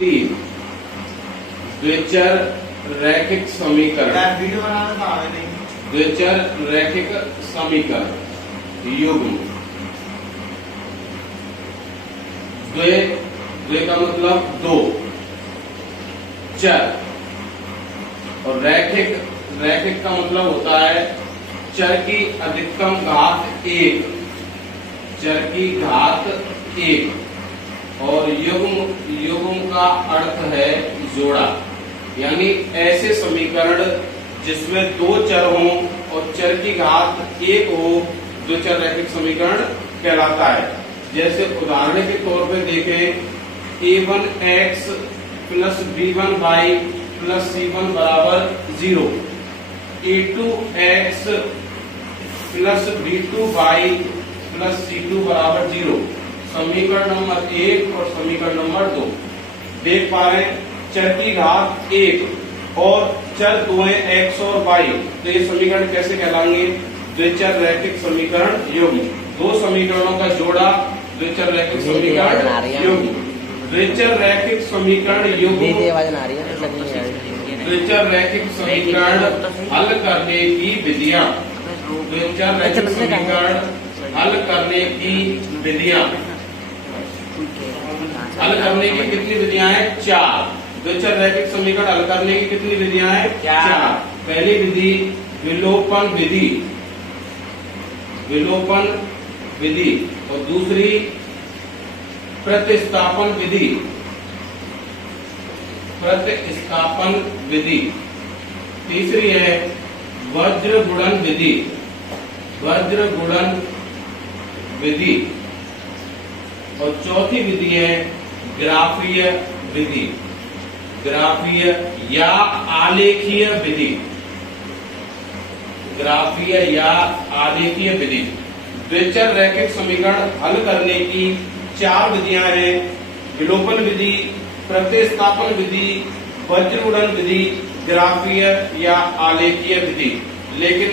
3 द्विचर रैखिक समीकरण, वीडियो बनाना तो आवे नहीं। द्विचर रैखिक समीकरण युग्म। द्वे का मतलब दो, चर, और रैखिक का मतलब होता है चर की अधिकतम घात 1, चर की घात 1, और युग्म का अर्थ है जोड़ा। यानी ऐसे समीकरण जिसमें दो चर हों और चर की घात 1 हो, द्विचर रैखिक समीकरण कहलाता है। जैसे उदाहरण के तौर पे देखें, a1x plus b1y plus c1 बराबर 0, a2x plus b2y plus c2 बराबर 0। समीकरण नंबर 1 और समीकरण नंबर 2 देख पा रहे हैं, चर की घात 1 और चर दो है x और y, तो ये समीकरण कैसे कहलाएंगे? द्विचर रैखिक समीकरण युग्म। दो समीकरणों का जोड़ा द्विचर रैखिक समीकरण युग्म। द्विचर रैखिक समीकरण युग्म, द्विचर रैखिक समीकरण हल करने की विधियां, द्विचर रैखिक समीकरण हल करने की विधियां, हल करने की कितनी विधियां हैं? 4। द्विचर रैखिक समीकरण हल करने की कितनी विधियां हैं? 4। पहली विधि विलोपन विधि, विलोपन विधि, और दूसरी प्रतिस्थापन विधि, प्रतिस्थापन विधि। तीसरी है वज्र गुणन विधि, वज्र गुणन विधि, और चौथी विधि है ग्राफीय विधि, ग्राफीय या आलेखीय विधि, ग्राफीय या आलेखीय विधि। द्विचर रैखिक समीकरण हल करने की 4 विधियां हैं: विलोपन विधि, प्रतिस्थापन विधि, वज्र गुणन विधि, ग्राफीय या आलेखीय विधि। लेकिन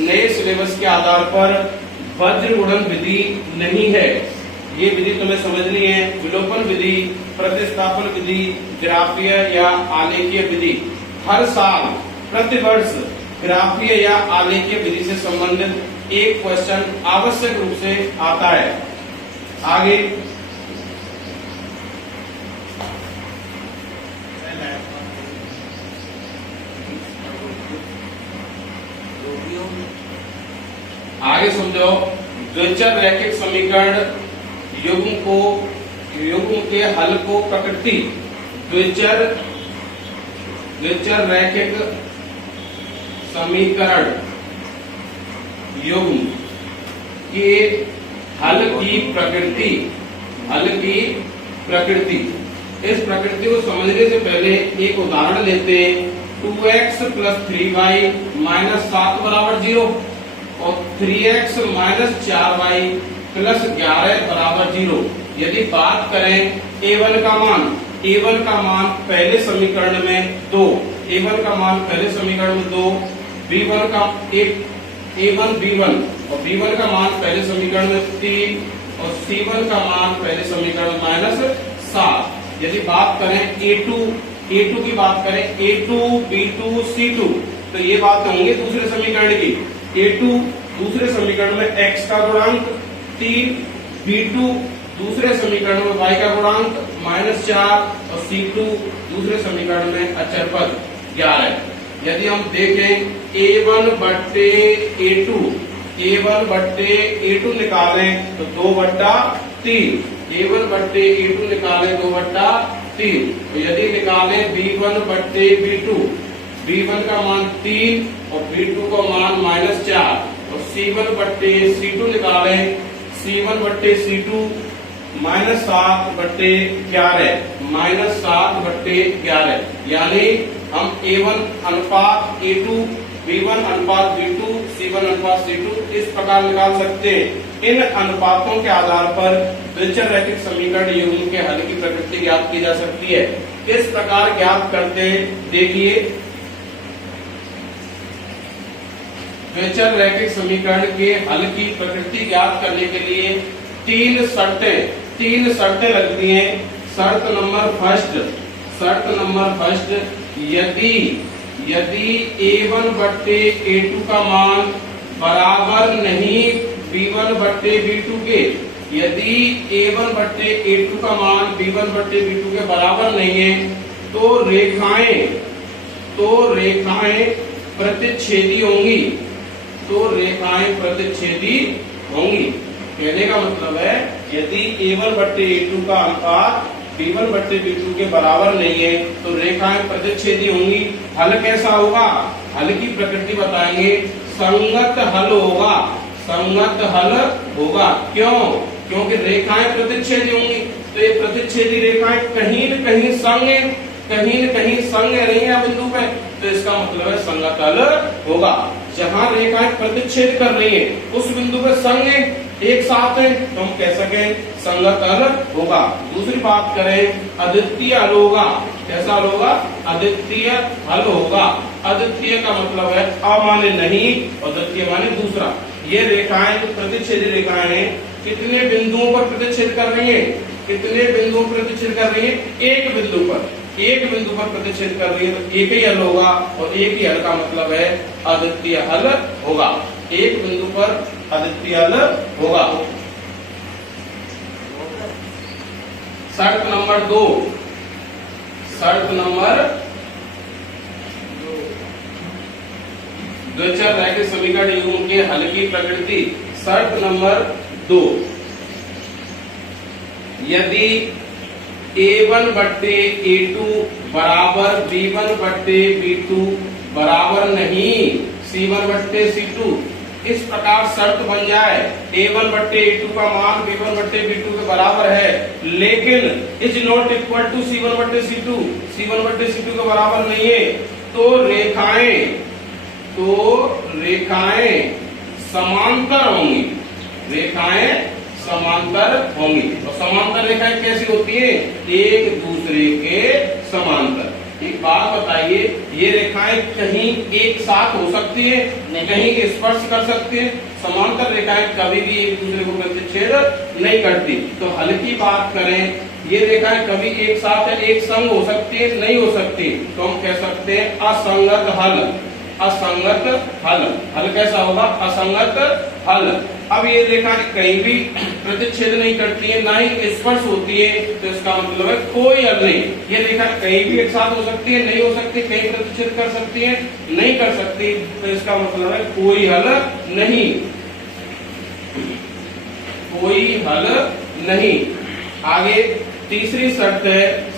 नए सिलेबस के आधार पर वज्र गुणन विधि नहीं है, ये विधि तुम्हें समझनी है। विलोपन विधि, प्रतिस्थापन विधि, ग्राफीय या आलेखीय विधि। हर साल प्रतिवर्ष ग्राफीय या आलेखीय विधि से संबंधित एक क्वेश्चन आवश्यक रूप से आता है। आगे समझो, द्विचर रैखिक समीकरण युग्म के हल को प्रकृति, द्विचर रैखिक समीकरण युग्म के हल की प्रकृति, हल की प्रकृति। इस प्रकृति को समझने से पहले एक उदाहरण लेते हैं। 2x प्लस 3y माइनस 7 बराबर 0 और 3x माइनस 4y प्लस 11 बराबर 0। यदि बात करें a1 का मान पहले समीकरण में 2, a1 का मान पहले समीकरण में 2, b1 का a1 b1 और b1 का मान पहले समीकरण में 3 और c1 का मान पहले समीकरण में माइनस 7। यदि बात करें a2 की बात करें, a2 b2 c2, तो ये बात होंगे दूसरे समीकरण की। a2 दूसरे समीकरण में x का गुणांक 3, b2 दूसरे समीकरण में y का गुणांक -4 और c2 दूसरे समीकरण में अचर पद 11। यदि हम देखें a1 बट्टे a2 निकालें तो 2/3, a1 बट्टे a2 निकालें 2/3। तो यदि निकालें b1 बट्टे b1 का मान 3 और b2 का मान -4 और c1 बट्टे c2 निकालें, c1 बट्टे c2 -7 बट्टे 11, यानी हम a1 अनुपात a2, b1 अनुपात b2, c1 अनुपात c2 इस प्रकार निकाल सकते हैं। इन अनुपातों के आधार पर द्विचर रैखिक समीकरण युग्म के हल की प्रकृति ज्ञात की जा सकती है। किस प्रकार ज्ञात करते हैं देखिए। द्विचर रैखिक समीकरण के हल की प्रकृति ज्ञात करने के लिए तीन शर्तें लगती हैं। शर्त नंबर फर्स्ट, यदि A1 बट्टे A2 का मान बराबर नहीं B1 बट्टे B2 के, यदि A1 बट्टे A2 का मान B1 बट्टे B2 के बराबर नहीं है तो रेखाएं प्रतिच्छेदी होंगी। कहने का मतलब है यदि A1 बट्टे A2 का अनुपात B1 बट्टे B2 के बराबर नहीं है तो रेखाएं प्रतिच्छेदी होंगी। हल कैसा होगा? हल की प्रकृति बताएंगे। संगत हल होगा। क्यों? क्योंकि रेखाएं प्रतिच्छेदी होंगी, तो ये प्रतिच्छेदी रेखाएं कहीं न कहीं संग रही है बिंदु पे, तो इसका मतलब है संगत हल होगा। जहां रेखाएं प्रतिच्छेद कर रही है उस बिंदु पे संग है, एक साथ है, तो हम कह सके संगत हल होगा। दूसरी बात करें, अद्वितीय हल होगा। कैसा हल होगा? अद्वितीय हल होगा। अद्वितीय का मतलब है अमान्य नहीं, और द्वितीय माने दूसरा। ये रेखाएं जो प्रतिच्छेदी रेखाएं हैं कितने बिंदुओं पर प्रतिच्छेद कर रही है? एक बिंदु पर प्रतिच्छेद कर रही है, तो एक ही हल होगा, और एक ही हल का मतलब है अद्वितीय हल होगा। एक बिंदु पर अद्वितीय हल होगा। शर्त नंबर 2, द्विचर रैखिक समीकरण युग्म के हल की प्रकृति। शर्त नंबर 2, यदि A1 बट्टे A2 बराबर B1 बट्टे B2 बराबर नहीं C1 बट्टे C2, इस प्रकार शर्त बन जाए A1 बट्टे A2 का मान B1 बट्टे B2 के बराबर है, लेकिन is not equal to C1 बट्टे C2 के बराबर नहीं है, तो रेखाएं समांतर होंगी। और समांतर रेखाएं कैसी होती है? एक दूसरे के समांतर। एक बात बताइए, ये रेखाएं कहीं एक साथ हो सकती है, कहीं स्पर्श कर सकती है। समांतर रेखाएं कभी भी एक दूसरे को प्रतिच्छेद नहीं करती। तो हल की बात करें, ये रेखाएं कभी एक साथ है, एक संग हो सकती है, नहीं हो सकती, तो हम कह सकते हैं असंगत हल। हल कैसा होगा? असंगत हल। अब ये रेखाएं कहीं भी प्रतिच्छेद नहीं करती है, ना ही स्पर्श होती है, तो इसका मतलब है कोई हल नहीं। ये रेखाएं कहीं भी एक साथ हो सकती है, नहीं हो सकती, कहीं प्रतिच्छेद कर सकती है, नहीं कर सकती, तो इसका मतलब है कोई हल नहीं। आगे तीसरी शर्त है,